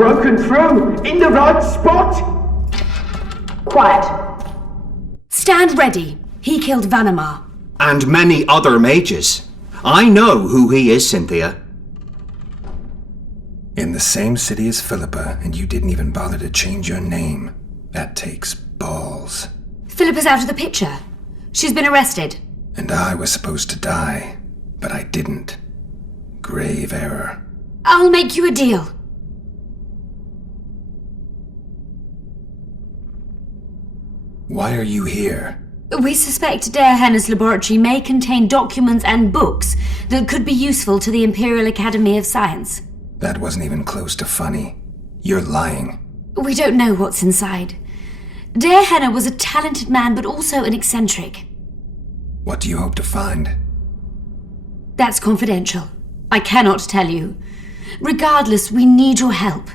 broken through in the right spot. Quiet. Stand ready. He killed Vanamar. And many other mages. I know who he is, Cynthia. In the same city as Philippa, and you didn't even bother to change your name. That takes balls. Philippa's out of the picture. She's been arrested. And I was supposed to die, but I didn't. Grave error. I'll make you a deal. Why are you here? We suspect Henna's laboratory may contain documents and books that could be useful to the Imperial Academy of Science. That wasn't even close to funny. You're lying. We don't know what's inside. Henna was a talented man, but also an eccentric. What do you hope to find? That's confidential. I cannot tell you. Regardless, we need your help.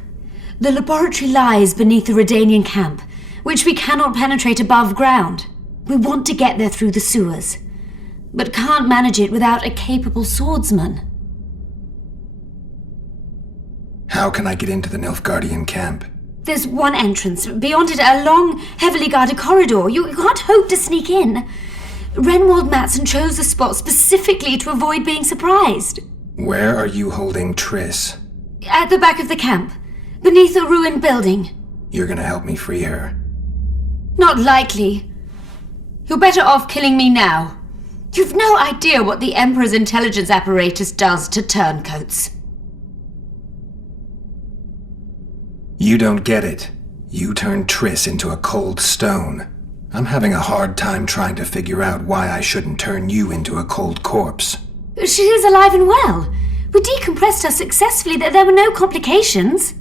The laboratory lies beneath the REDengine camp, which we cannot penetrate above ground. We want to get there through the sewers, but can't manage it without a capable swordsman. How can I get into the Nilfgaardian camp? There's one entrance. Beyond it, a long, heavily guarded corridor. You can't hope to sneak in. Renwald Matson chose the spot specifically to avoid being surprised. Where are you holding Triss? At the back of the camp, beneath a ruined building. You're gonna help me free her? Not likely. You're better off killing me now. You've no idea what the Emperor's intelligence apparatus does to turncoats. You don't get it. You turned Triss into a cold stone. I'm having a hard time trying to figure out why I shouldn't turn you into a cold corpse. She is alive and well. We decompressed her successfully. There were no complications.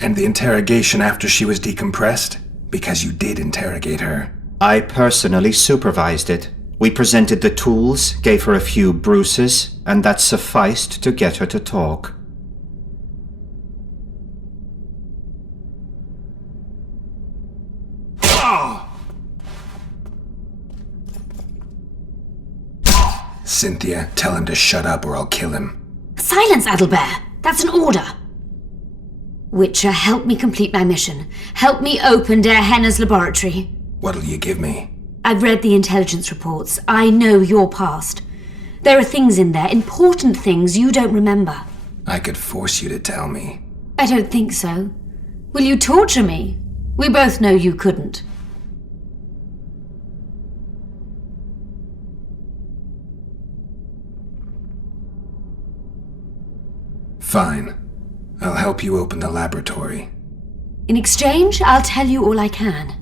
And the interrogation after she was decompressed? Because you did interrogate her. I personally supervised it. We presented the tools, gave her a few bruises, and that sufficed to get her to talk. Cynthia, tell him to shut up or I'll kill him. Silence, Adelbert. That's an order. Witcher, help me complete my mission. Help me open Henna's laboratory. What'll you give me? I've read the intelligence reports. I know your past. There are things in there, important things you don't remember. I could force you to tell me. I don't think so. Will you torture me? We both know you couldn't. Fine. I'll help you open the laboratory. In exchange, I'll tell you all I can.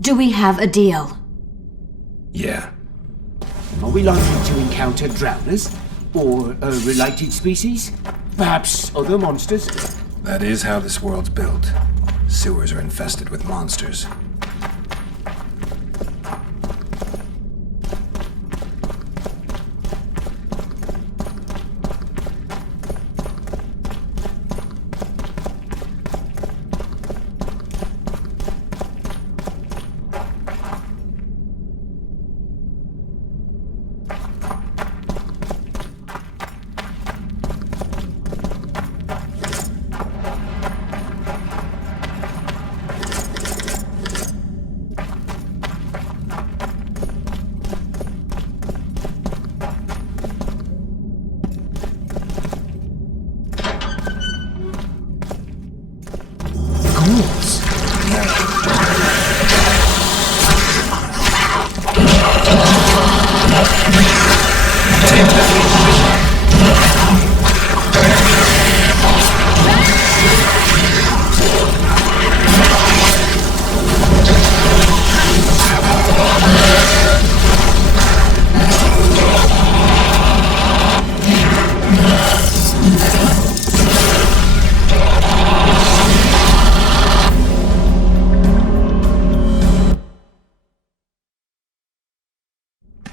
Do we have a deal? Yeah. Are we likely to encounter drowners? Or a related species? Perhaps other monsters? That is how this world's built. Sewers are infested with monsters.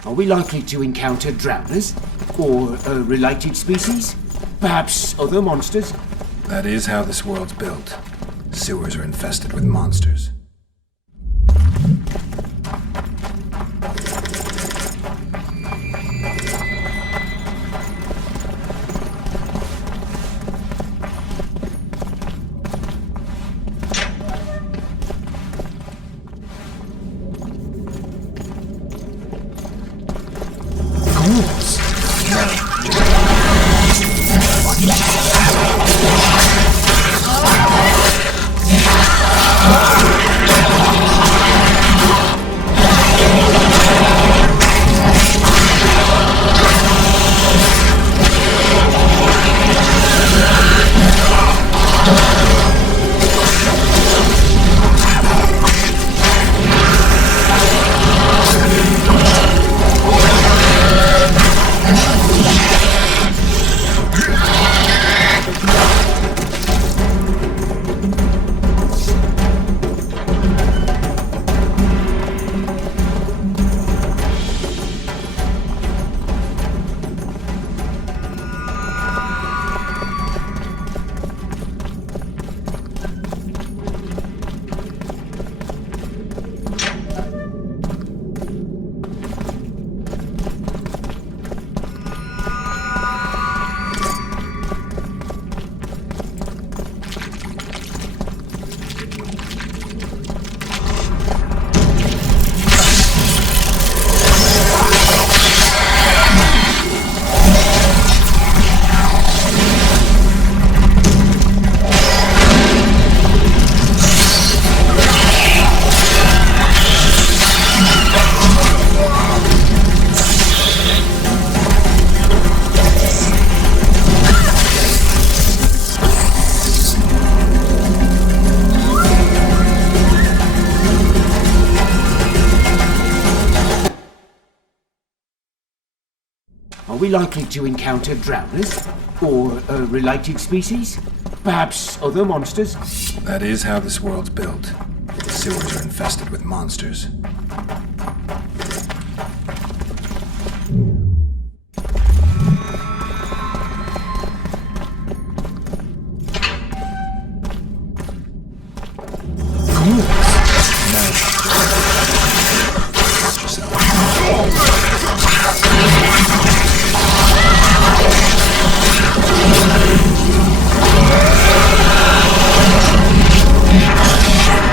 Are we likely to encounter drowners? Or a related species? Perhaps other monsters? That is how this world's built. Sewers are infested with monsters. Are we likely to encounter drowners? Or related species? Perhaps other monsters? That is how this world's built. The sewers are infested with monsters.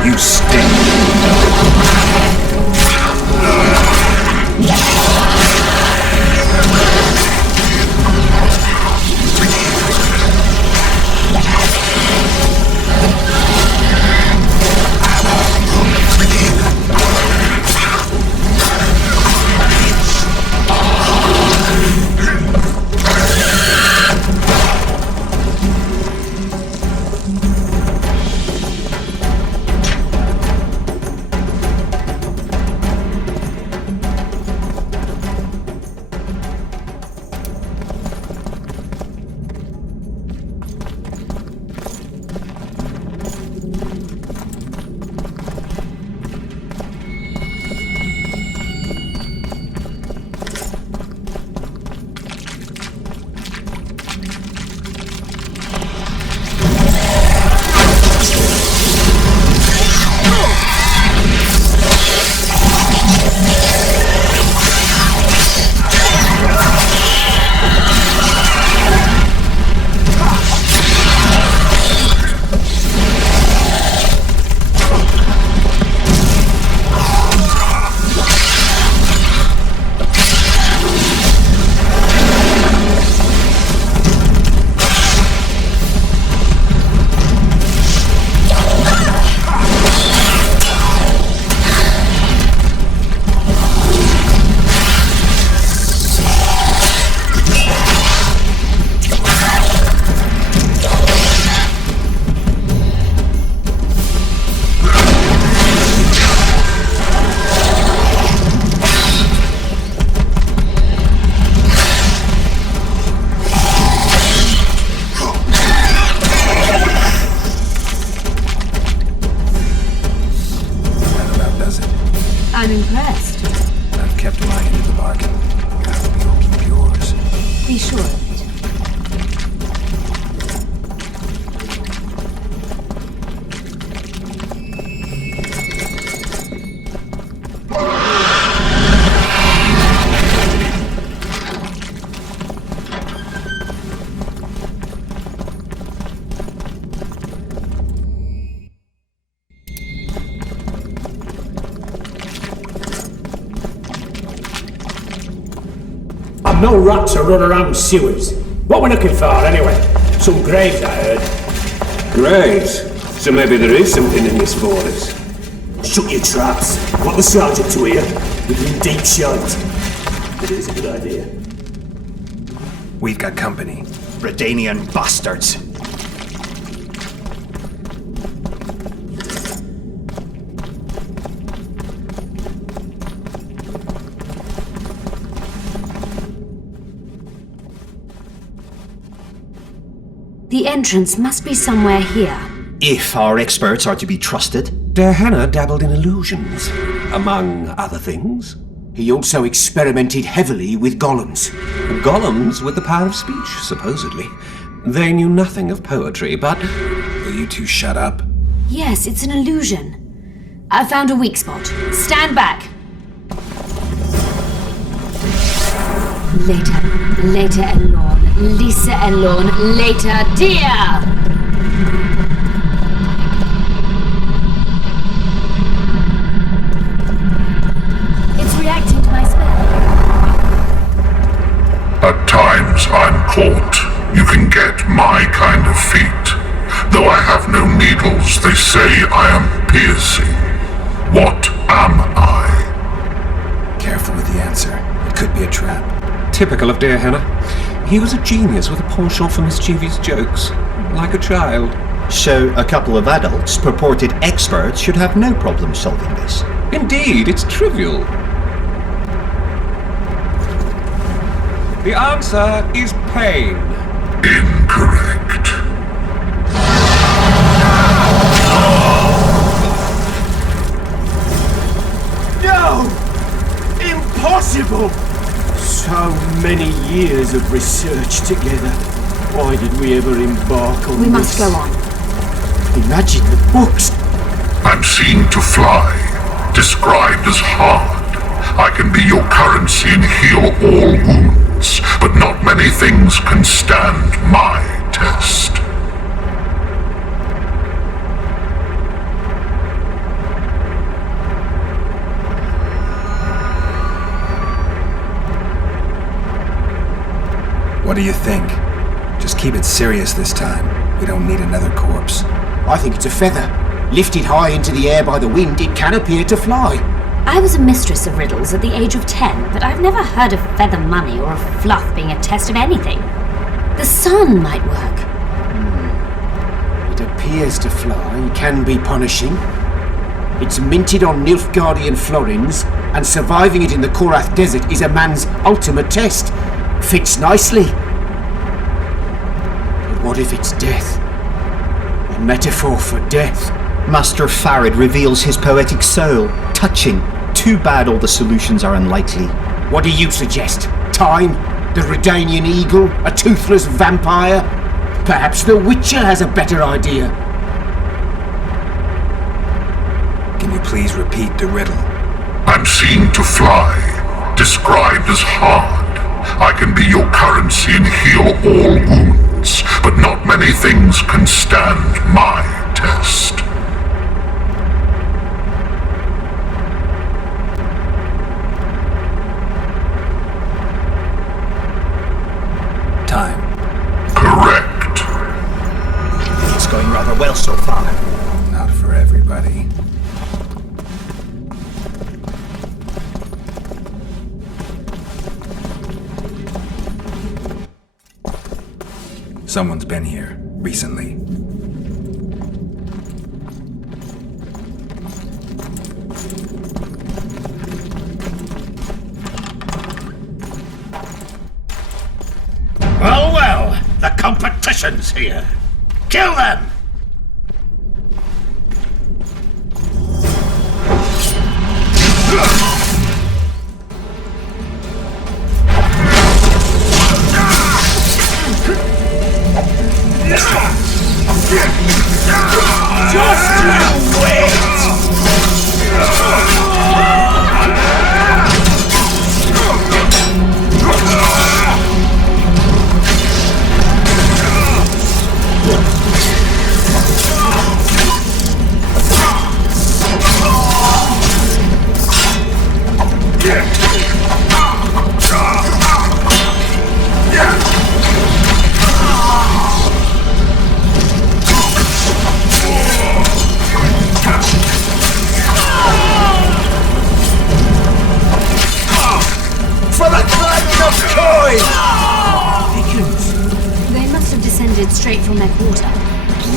You stink. I'm impressed. I've kept my end of the bargain. I hope you'll keep yours. Be sure of it. No rats are run around sewers. What we're looking for, anyway? Some graves, I heard. Graves? So maybe there is something in this for us. Shut your traps. Want the sergeant to hear? We're in deep shite. It is a good idea. We've got company. Redanian bastards. The entrance must be somewhere here. If our experts are to be trusted. Hannah dabbled in illusions, among other things. He also experimented heavily with golems. Golems with the power of speech, supposedly. They knew nothing of poetry, but... Will you two shut up? Yes, it's an illusion. I found a weak spot. Stand back. Later, Elorn. Lisa Elorn. Later, dear! It's reacting to my spell. At times I'm caught. You can get my kind of feat. Though I have no needles, they say I am piercing. What am I? Careful with the answer. It could be a trap. Typical of dear Hannah. He was a genius with a penchant for mischievous jokes, like a child. So a couple of adults, purported experts, should have no problem solving this. Indeed, it's trivial. The answer is pain. Incorrect. No! Impossible! So many years of research together. Why did we ever embark on this? We must go on. Imagine the books. I'm seen to fly, described as hard. I can be your currency and heal all wounds, but not many things can stand my test. What do you think? Just keep it serious this time. We don't need another corpse. I think it's a feather. Lifted high into the air by the wind, it can appear to fly. I was a mistress of riddles at the age of 10, but I've never heard of feather money or of fluff being a test of anything. The sun might work. It appears to fly, can be punishing. It's minted on Nilfgaardian florins, and surviving it in the Korath Desert is a man's ultimate test. Fits nicely. But what if it's death? A metaphor for death. Master Farid reveals his poetic soul. Touching. Too bad all the solutions are unlikely. What do you suggest? Time? The Redanian eagle? A toothless vampire? Perhaps the Witcher has a better idea. Can you please repeat the riddle? I'm seen to fly, described as hard. I can be your currency and heal all wounds, but not many things can stand my test. Time. Correct. It's going rather well so far. Not for everybody. Someone's been here recently. Well, the competition's here. Kill them! Just you wait! They must have descended straight from their quarter.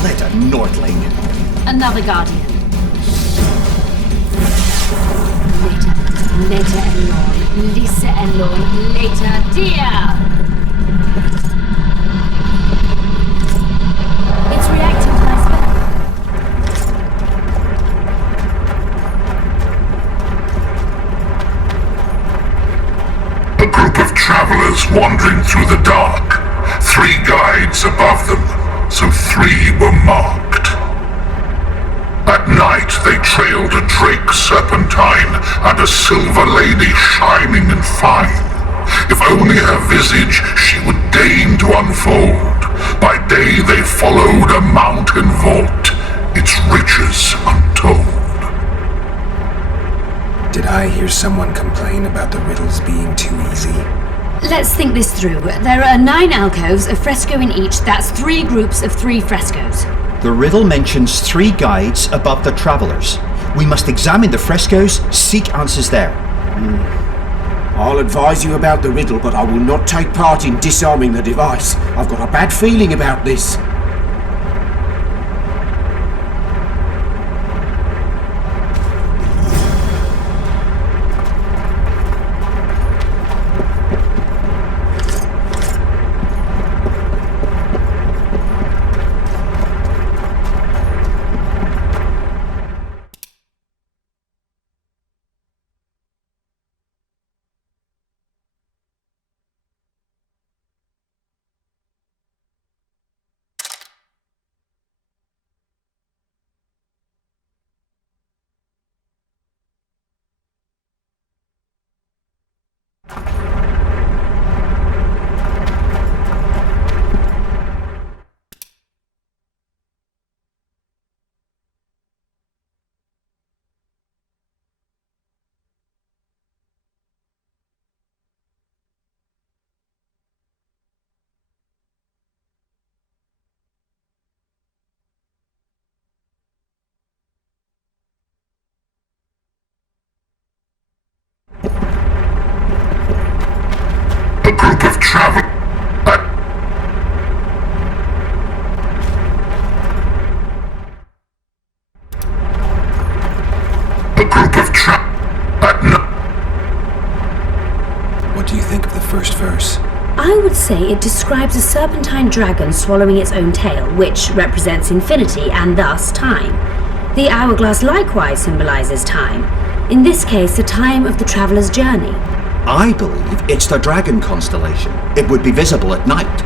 Let a Nordling. Another guardian. Later Elon, Lisa Elon, later dear! It's reacting to my spell. A group of travelers wandering through the dark. 3 guides above them, so 3 were marked. At night they trailed a drake serpentine and a silver lady shining and fine. If only her visage she would deign to unfold. By day they followed a mountain vault, its riches untold. Did I hear someone complain about the riddles being too easy? Let's think this through. There are 9 alcoves, a fresco in each. That's 3 groups of 3 frescoes. The riddle mentions 3 guides above the travelers. We must examine the frescoes, seek answers there. I'll advise you about the riddle, but I will not take part in disarming the device. I've got a bad feeling about this. group of travel... A group of What do you think of the first verse? I would say it describes a serpentine dragon swallowing its own tail, which represents infinity and thus time. The hourglass likewise symbolizes time. In this case, the time of the traveler's journey. I believe it's the dragon constellation. It would be visible at night.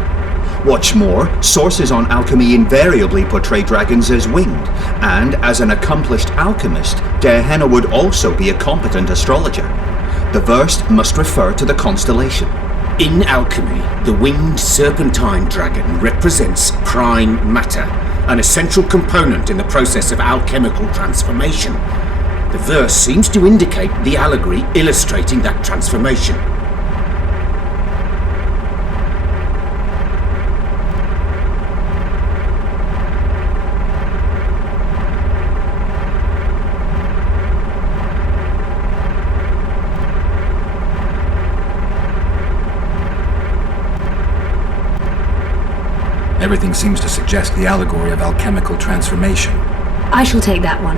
What's more, sources on alchemy invariably portray dragons as winged, and as an accomplished alchemist, Gehenna would also be a competent astrologer. The verse must refer to the constellation. In alchemy, the winged serpentine dragon represents prime matter, an essential component in the process of alchemical transformation. The verse seems to indicate the allegory illustrating that transformation. Everything seems to suggest the allegory of alchemical transformation. I shall take that one.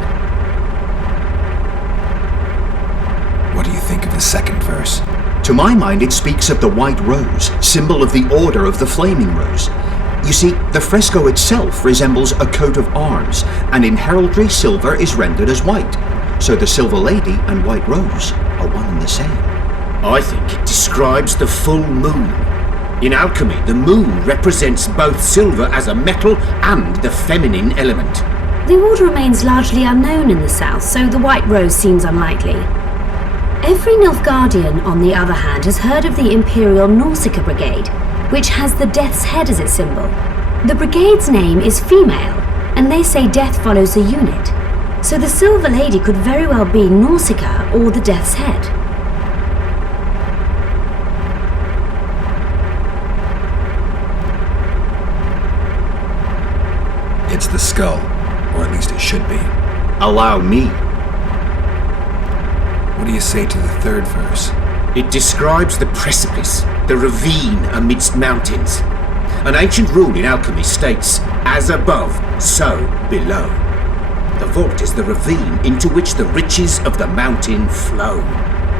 What do you think of the second verse? To my mind, it speaks of the white rose, symbol of the Order of the Flaming Rose. You see, the fresco itself resembles a coat of arms, and in heraldry, silver is rendered as white. So the Silver Lady and White Rose are one and the same. I think it describes the full moon. In alchemy, the moon represents both silver as a metal and the feminine element. The order remains largely unknown in the south, so the White Rose seems unlikely. Every Nilfgaardian, on the other hand, has heard of the Imperial Nausicaa Brigade, which has the Death's Head as its symbol. The brigade's name is female, and they say death follows a unit. So the Silver Lady could very well be Nausicaa or the Death's Head. It's the skull, or at least it should be. Allow me. What do you say to the third verse? It describes the precipice, the ravine amidst mountains. An ancient rule in alchemy states, as above, so below. The vault is the ravine into which the riches of the mountain flow.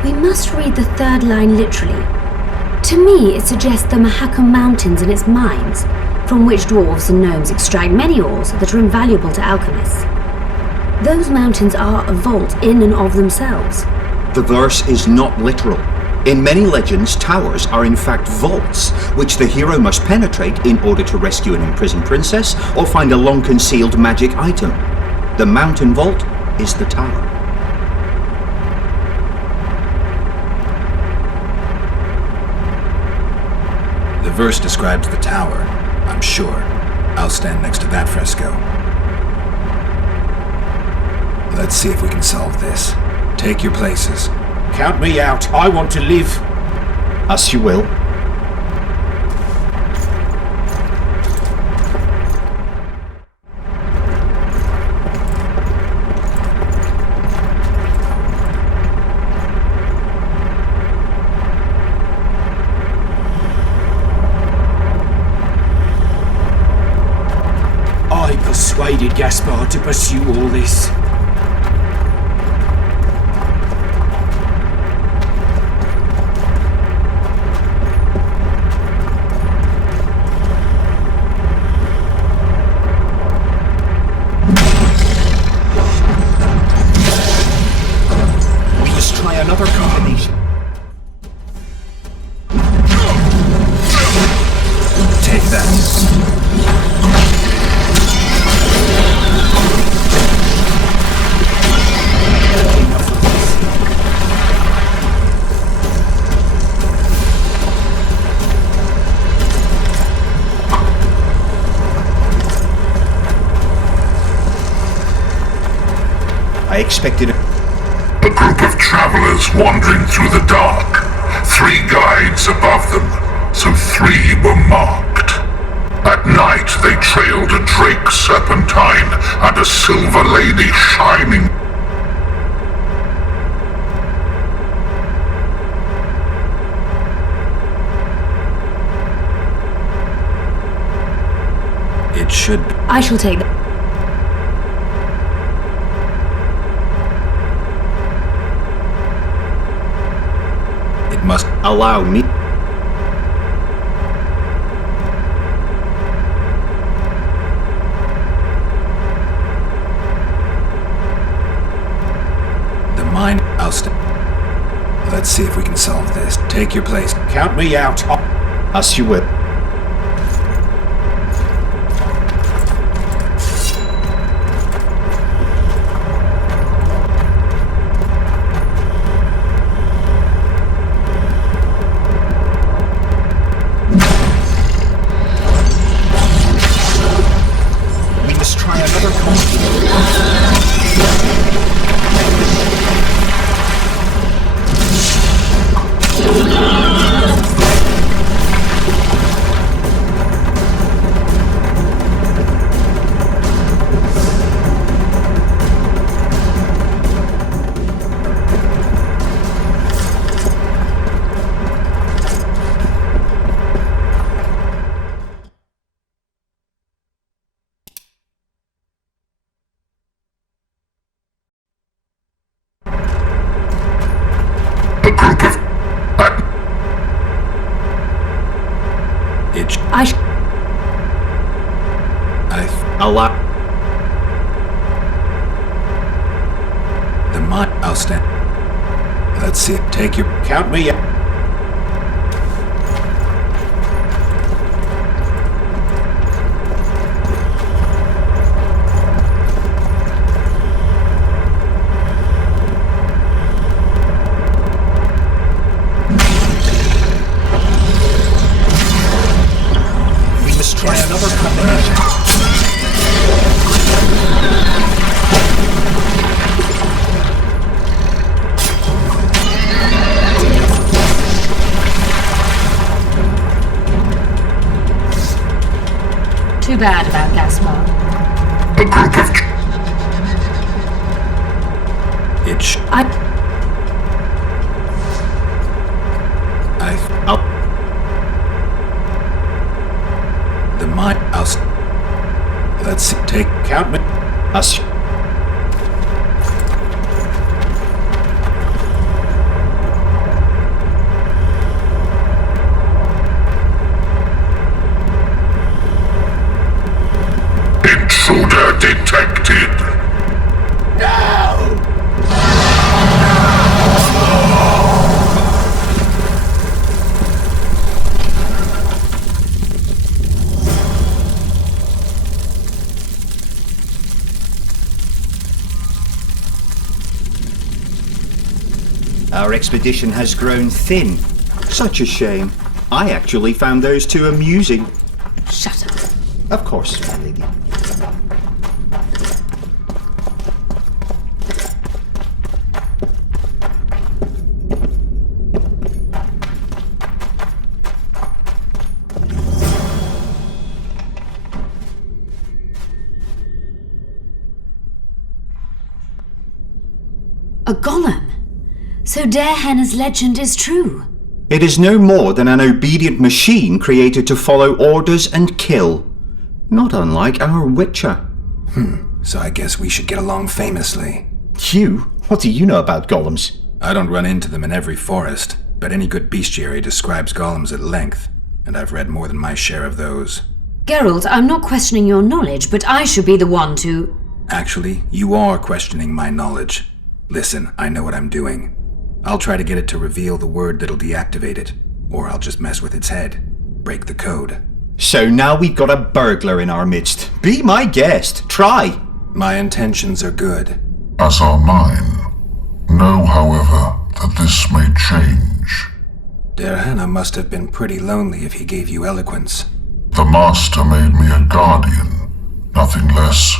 We must read the third line literally. To me, it suggests the Mahakam Mountains and its mines, from which dwarves and gnomes extract many ores that are invaluable to alchemists. Those mountains are a vault in and of themselves. The verse is not literal. In many legends, towers are in fact vaults, which the hero must penetrate in order to rescue an imprisoned princess or find a long-concealed magic item. The mountain vault is the tower. The verse describes the tower, I'm sure. I'll stand next to that fresco. Let's see if we can solve this. Take your places. Count me out. I want to live. As you will. I persuaded Gaspard to pursue all this. Another combination. Take that. I expected A group of travelers wandering through the dark. 3 guides above them, so 3 were marked. At night they trailed a drake serpentine and a silver lady shining. It should... I shall take them. It must... Allow me. The mine... I'll Let's see if we can solve this. Take your place. Count me out. As you will. We must try another allow. The mine... I'll stand. Let's see. Take your... Count me out. Too bad about Gaspar. A group of... The mine... Let's see. Take... Count me. As... Intruder detected. Our expedition has grown thin. Such a shame. I actually found those two amusing. Shut up. Of course, my lady. A golem? So Darehenna's legend is true? It is no more than an obedient machine created to follow orders and kill. Not unlike our Witcher. So I guess we should get along famously. You? What do you know about golems? I don't run into them in every forest, but any good bestiary describes golems at length, and I've read more than my share of those. Geralt, I'm not questioning your knowledge, but I should be the one to... Actually, you are questioning my knowledge. Listen, I know what I'm doing. I'll try to get it to reveal the word that'll deactivate it, or I'll just mess with its head. Break the code. So now we've got a burglar in our midst. Be my guest. Try. My intentions are good. As are mine. Know, however, that this may change. Darehenna must have been pretty lonely if he gave you eloquence. The Master made me a guardian. Nothing less,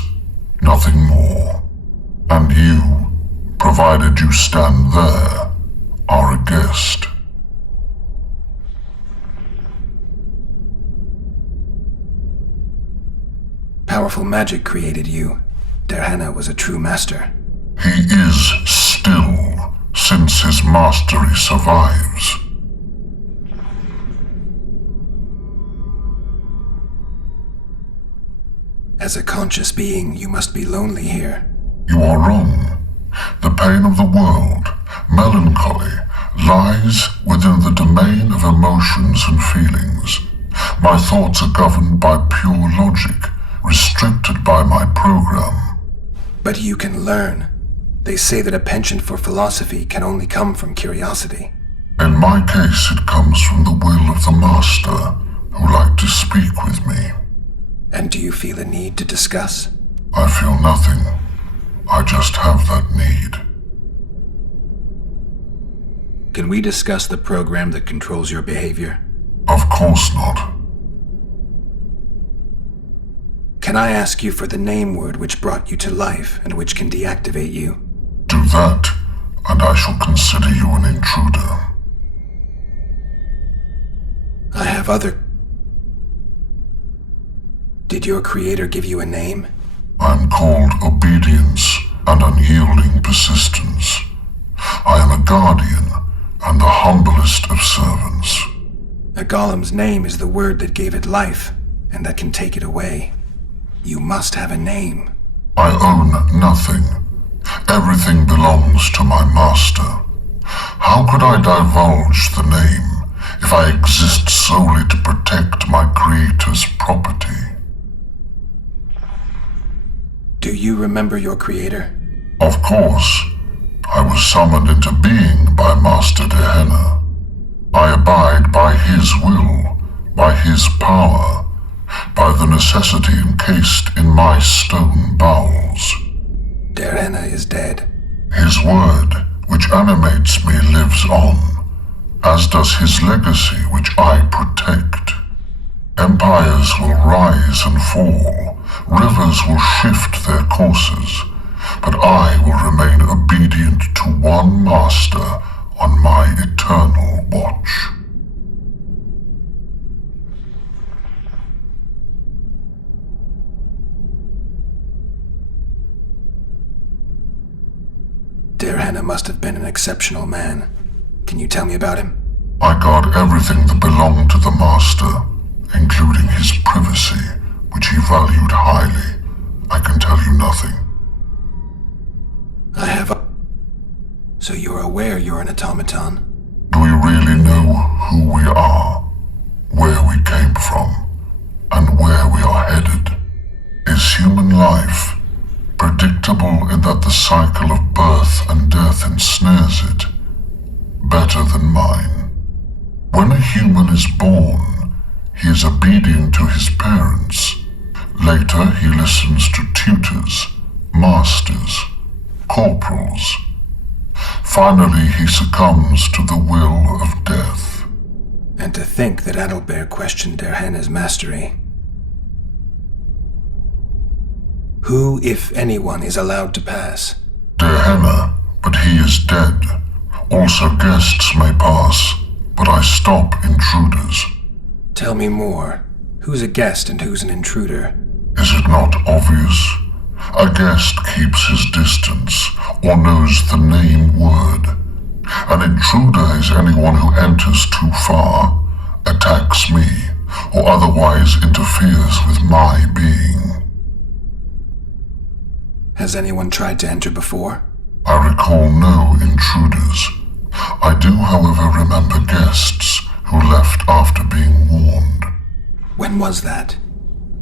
nothing more. And you, provided you stand there, are a guest. Powerful magic created you. Darehenna was a true master. He is still, since his mastery survives. As a conscious being, you must be lonely here. You are wrong. The pain of the world, melancholy, lies within the domain of emotions and feelings. My thoughts are governed by pure logic, restricted by my program. But you can learn. They say that a penchant for philosophy can only come from curiosity. In my case, it comes from the will of the Master, who liked to speak with me. And do you feel a need to discuss? I feel nothing. I just have that need. Can we discuss the program that controls your behavior? Of course not. Can I ask you for the name word which brought you to life and which can deactivate you? Do that, and I shall consider you an intruder. I have other... Did your creator give you a name? I'm called obedience and unyielding persistence. I am a guardian and the humblest of servants. A golem's name is the word that gave it life, and that can take it away. You must have a name. I own nothing. Everything belongs to my master. How could I divulge the name if I exist solely to protect my creator's property? Do you remember your creator? Of course. I was summoned into being by Master Dehenna. I abide by his will, by his power, by the necessity encased in my stone bowels. Dehenna is dead. His word, which animates me, lives on, as does his legacy, which I protect. Empires will rise and fall, rivers will shift their courses, but I will remain obedient to one master on my eternal watch. Dehenna must have been an exceptional man. Can you tell me about him? I guard everything that belonged to the master, including his privacy, which he valued highly. I can tell you nothing. I have a... So you're aware you're an automaton? Do we really know who we are, where we came from, and where we are headed? Is human life predictable in that the cycle of birth and death ensnares it, better than mine? When a human is born, he is obedient to his parents. Later, he listens to tutors, masters, corporals. Finally, he succumbs to the will of death. And to think that Adalbert questioned Dehenna's mastery. Who, if anyone, is allowed to pass? Dehenna, but he is dead. Also guests may pass, but I stop intruders. Tell me more. Who's a guest and who's an intruder? Is it not obvious? A guest keeps his distance, or knows the name word. An intruder is anyone who enters too far, attacks me, or otherwise interferes with my being. Has anyone tried to enter before? I recall no intruders. I do, however, remember guests who left after being warned. When was that?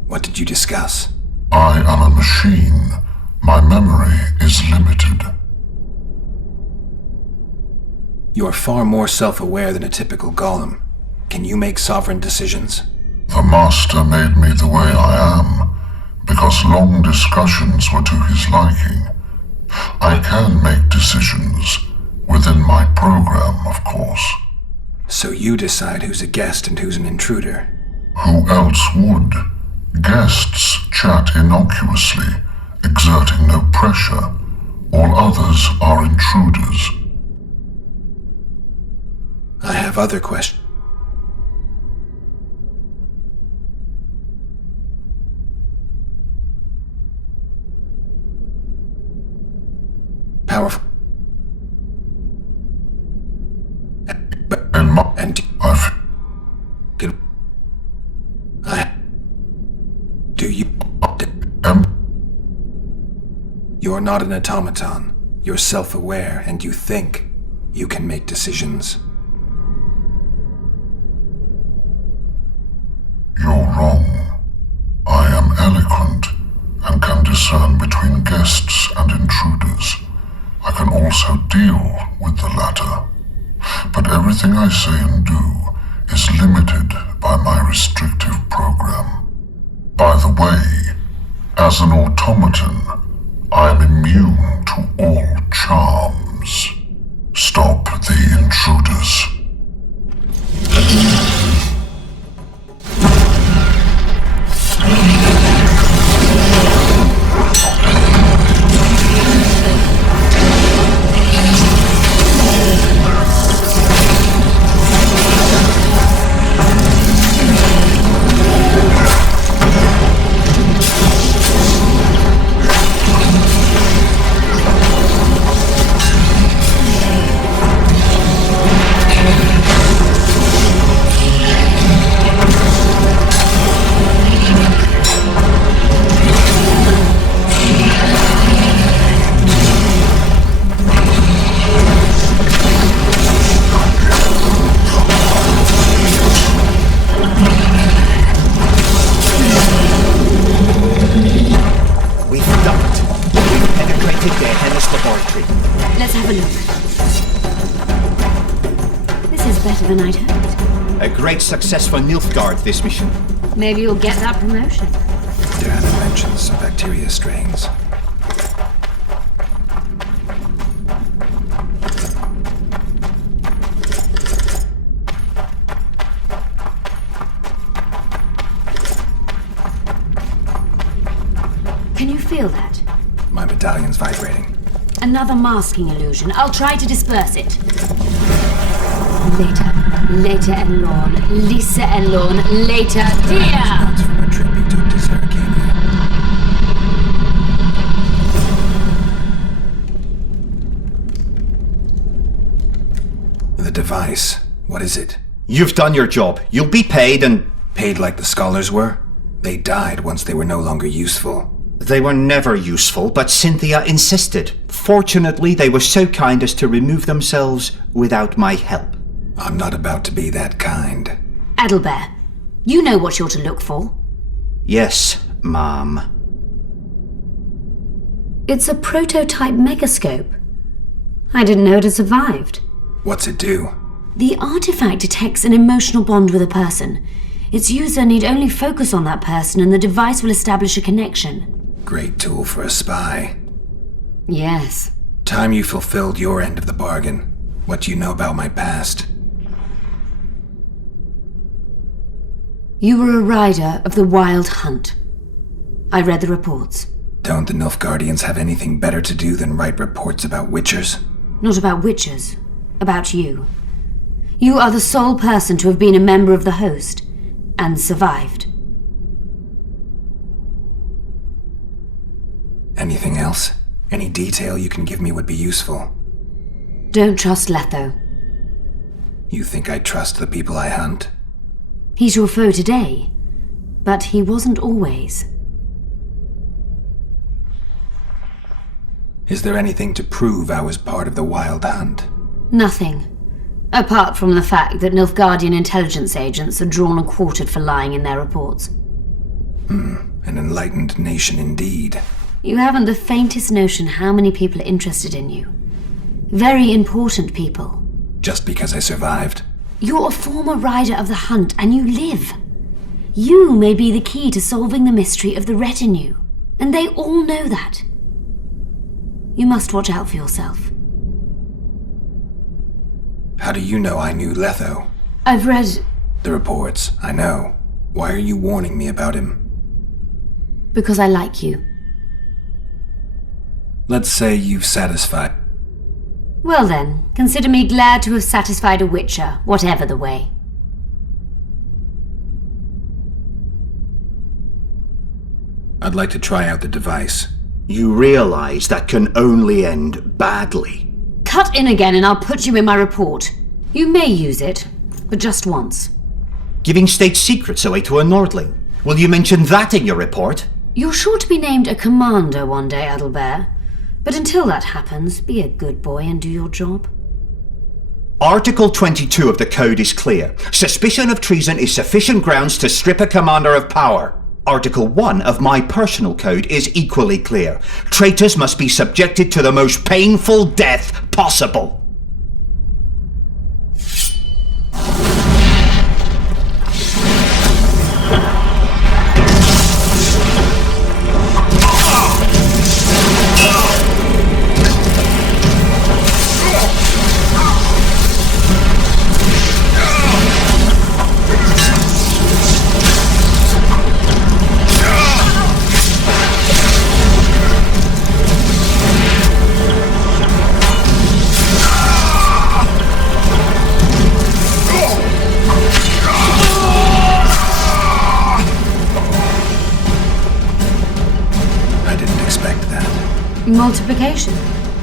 What did you discuss? I am a machine. My memory is limited. You're far more self-aware than a typical golem. Can you make sovereign decisions? The master made me the way I am, because long discussions were to his liking. I can make decisions, within my program, of course. So you decide who's a guest and who's an intruder? Who else would? Guests chat innocuously, exerting no pressure. All others are intruders. I have other questions. Powerful. And do you You're not an automaton. You're self-aware, and you think. You can make decisions. You're wrong. I am eloquent and can discern between guests and intruders. I can also deal with the latter. But everything I say and do is limited by my restrictive program. By the way, as an automaton, I am immune to all charms. Stop the intruders. Than I'd hoped. A great success for Nilfgaard, this mission. Maybe you'll get that promotion. There are mentions of bacteria strains. Can you feel that? My medallion's vibrating. Another masking illusion. I'll try to disperse it. Later and Lorne. Lisa and Lorne. Later, dear! That's from a trip he took to Zerkania. The device. What is it? You've done your job. You'll be paid and... Paid like the scholars were? They died once they were no longer useful. They were never useful, but Cynthia insisted. Fortunately, they were so kind as to remove themselves without my help. I'm not about to be that kind. Adalbert, you know what you're to look for. Yes, Ma'am. It's a prototype megascope. I didn't know it had survived. What's it do? The artifact detects an emotional bond with a person. Its user need only focus on that person and the device will establish a connection. Great tool for a spy. Yes. Time you fulfilled your end of the bargain. What do you know about my past? You were a rider of the Wild Hunt. I read the reports. Don't the Nilfgaardians have anything better to do than write reports about witchers? Not about witchers. About you. You are the sole person to have been a member of the host, and survived. Anything else? Any detail you can give me would be useful. Don't trust Letho. You think I trust the people I hunt? He's your foe today, but he wasn't always. Is there anything to prove I was part of the Wild Hunt? Nothing. Apart from the fact that Nilfgaardian intelligence agents are drawn and quartered for lying in their reports. An enlightened nation indeed. You haven't the faintest notion how many people are interested in you. Very important people. Just because I survived? You're a former rider of the hunt, and you live. You may be the key to solving the mystery of the retinue, and they all know that. You must watch out for yourself. How do you know I knew Letho? I've read... The reports, I know. Why are you warning me about him? Because I like you. Let's say you've satisfied. Well then, consider me glad to have satisfied a witcher, whatever the way. I'd like to try out the device. You realize that can only end badly. Cut in again and I'll put you in my report. You may use it, but just once. Giving state secrets away to a Nordling. Will you mention that in your report? You're sure to be named a commander one day, Adalbert. But until that happens, be a good boy and do your job. Article 22 of the Code is clear. Suspicion of treason is sufficient grounds to strip a commander of power. Article 1 of my personal code is equally clear. Traitors must be subjected to the most painful death possible. Multiplication.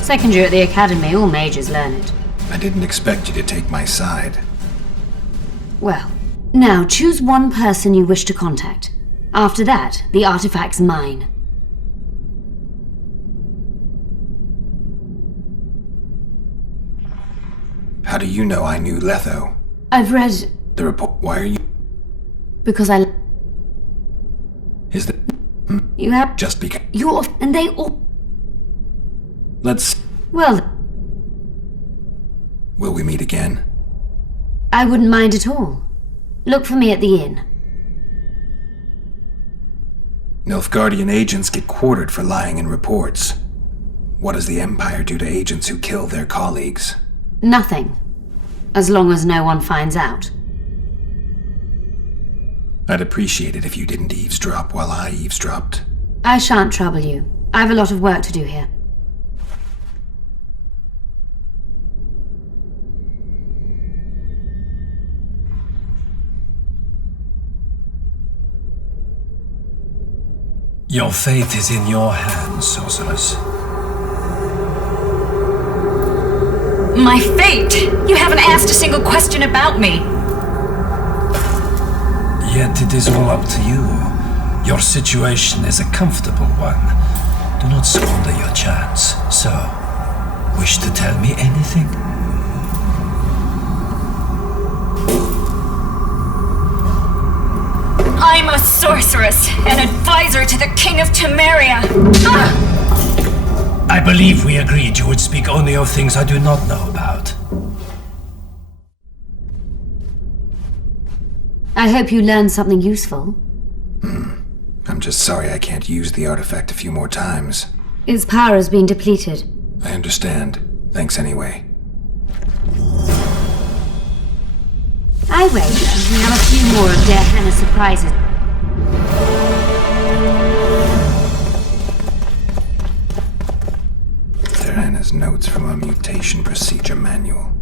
Second year at the academy, all mages learn it. I didn't expect you to take my side. Well, now choose one person you wish to contact. After that, the artifact's mine. How do you know I knew Letho? I've read... The report. Why are you... because I... Is that... You have... Just because... You're... and they all... Let's... Well... Will we meet again? I wouldn't mind at all. Look for me at the inn. Nilfgaardian agents get quartered for lying in reports. What does the Empire do to agents who kill their colleagues? Nothing. As long as no one finds out. I'd appreciate it if you didn't eavesdrop while I eavesdropped. I shan't trouble you. I have a lot of work to do here. Your fate is in your hands, sorceress. My fate? You haven't asked a single question about me. Yet it is all up to you. Your situation is a comfortable one. Do not squander your chance. So, wish to tell me anything? I'm a sorceress, an advisor to the King of Temeria. I believe we agreed you would speak only of things I do not know about. I hope you learned something useful. I'm just sorry I can't use the artifact a few more times. Its power has been depleted. I understand. Thanks anyway. I wager we have a few more of dear Hannah's surprises. Hannah's notes from a mutation procedure manual.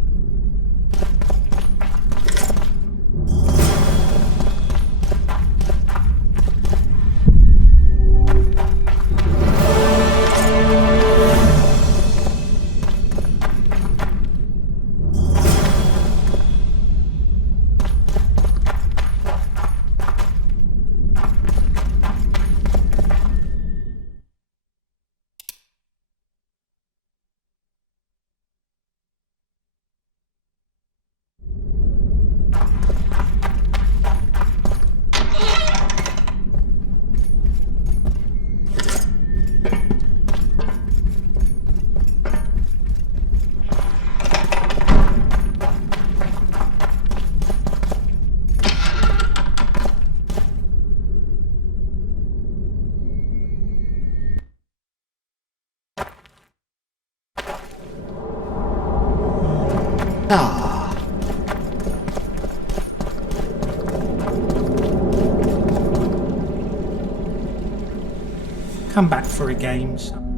Come back for a game sometime.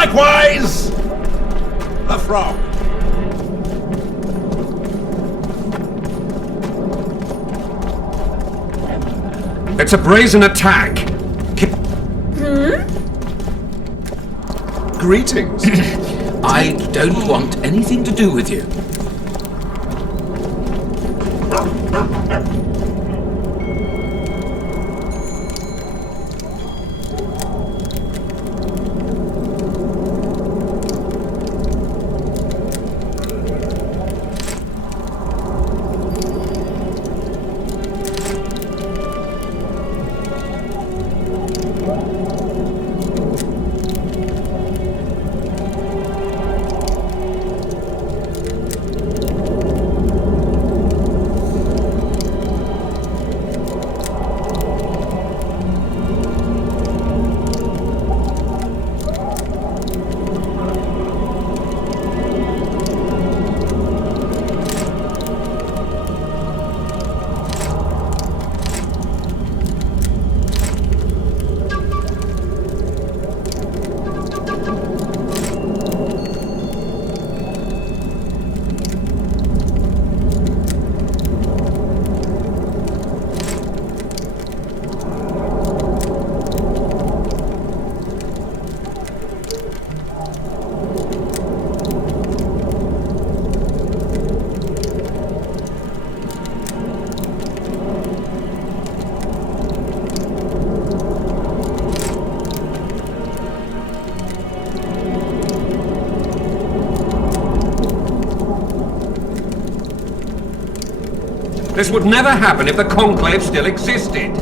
Likewise, the frog. It's a brazen attack. Greetings. I don't want anything to do with you. This would never happen if the Conclave still existed.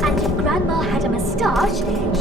And if Grandma had a moustache, she...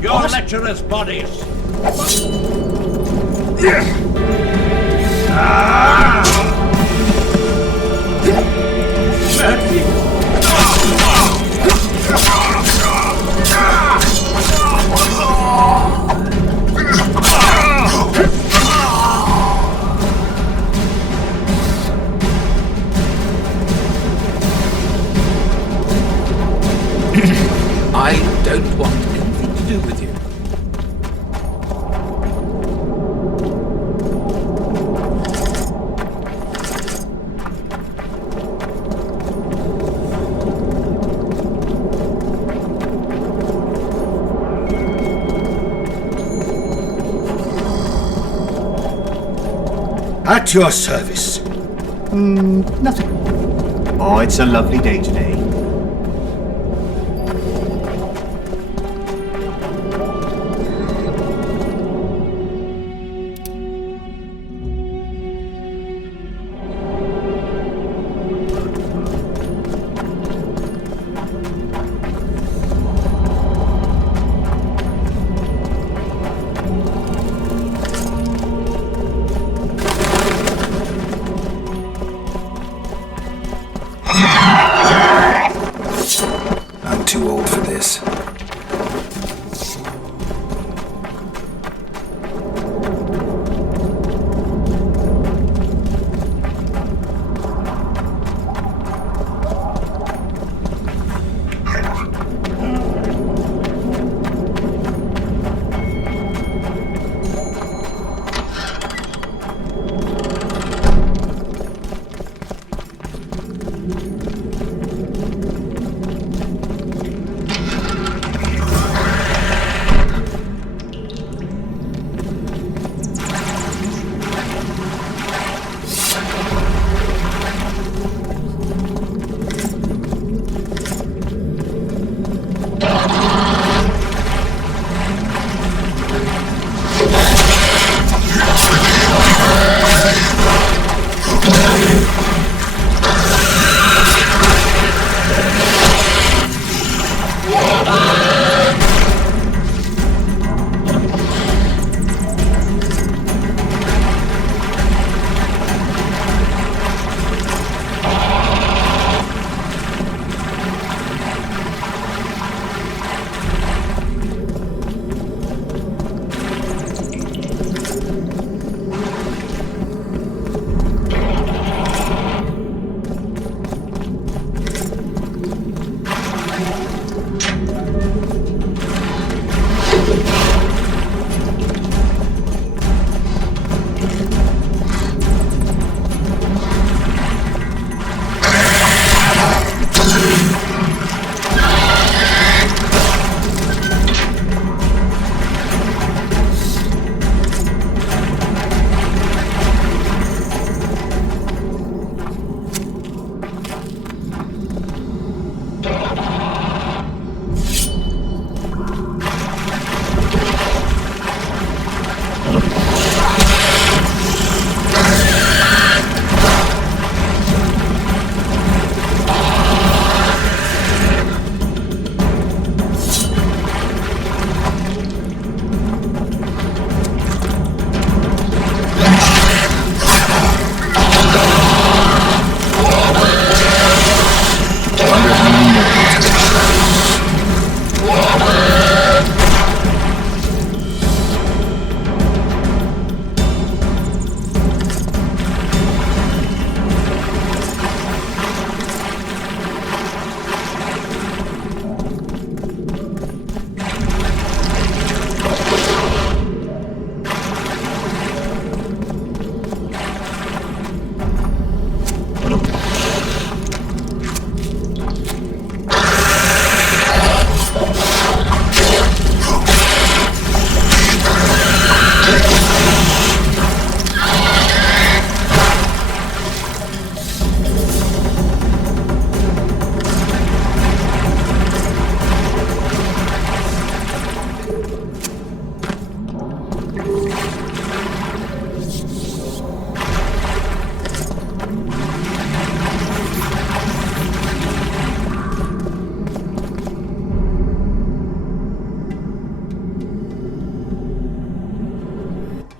Your lecturers' bodies. I don't want anything to do with you. At your service. Nothing. Oh, it's a lovely day today.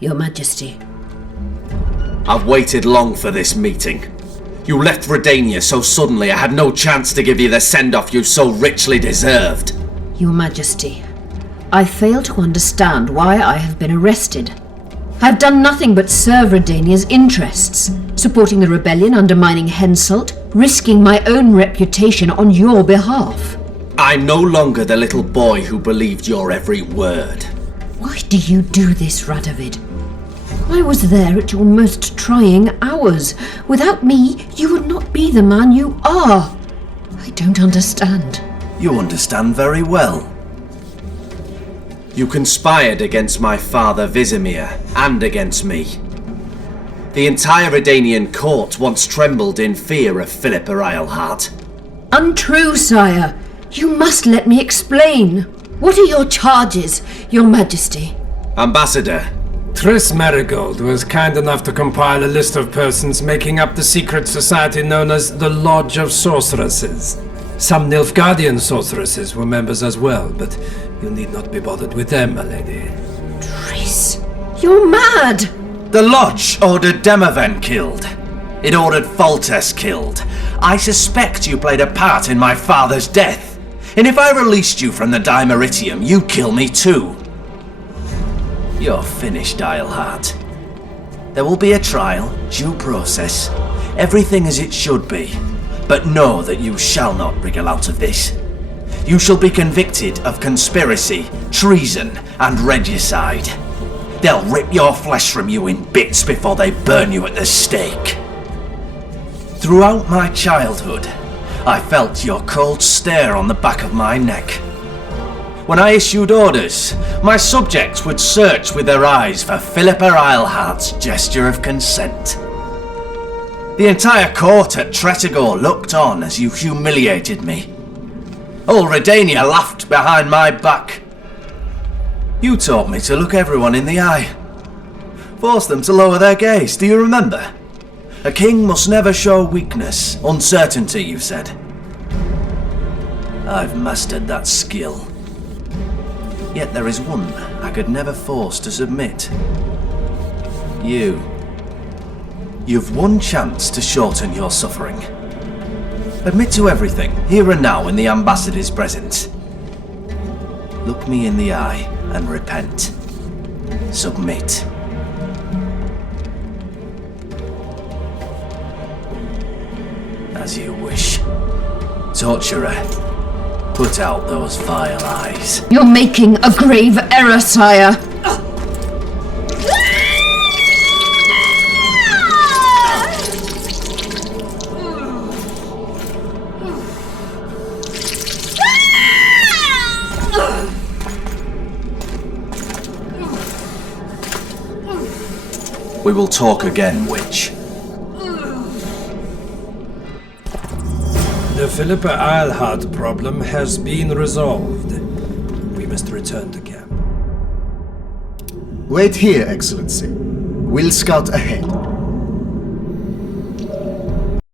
Your Majesty. I've waited long for this meeting. You left Redania so suddenly I had no chance to give you the send-off you so richly deserved. Your Majesty, I fail to understand why I have been arrested. I've done nothing but serve Redania's interests, supporting the rebellion, undermining Henselt, risking my own reputation on your behalf. I'm no longer the little boy who believed your every word. Why do you do this, Radovid? I was there at your most trying hours. Without me, you would not be the man you are. I don't understand. You understand very well. You conspired against my father Vizimir, and against me. The entire Redanian court once trembled in fear of Philippa Eilhart. Untrue, sire. You must let me explain. What are your charges, Your Majesty? Ambassador. Triss Marigold was kind enough to compile a list of persons making up the secret society known as the Lodge of Sorceresses. Some Nilfgaardian sorceresses were members as well, but you need not be bothered with them, my lady. Triss, you're mad! The Lodge ordered Demaven killed. It ordered Foltest killed. I suspect you played a part in my father's death. And if I released you from the Dimeritium, you'd kill me too. You're finished, Eilhart. There will be a trial, due process, everything as it should be. But know that you shall not wriggle out of this. You shall be convicted of conspiracy, treason, and regicide. They'll rip your flesh from you in bits before they burn you at the stake. Throughout my childhood, I felt your cold stare on the back of my neck. When I issued orders, my subjects would search with their eyes for Philippa Eilhart's gesture of consent. The entire court at Tretogor looked on as you humiliated me. All Redania laughed behind my back. You taught me to look everyone in the eye. Forced them to lower their gaze, do you remember? A king must never show weakness, uncertainty, you said. I've mastered that skill. Yet there is one I could never force to submit. You. You've one chance to shorten your suffering. Admit to everything, here and now in the ambassador's presence. Look me in the eye and repent. Submit. As you wish. Torturer, put out those vile eyes. You're making a grave error, sire. We will talk again, witch. The Philippa Eilhart problem has been resolved. We must return to camp. Wait here, Excellency. We'll scout ahead.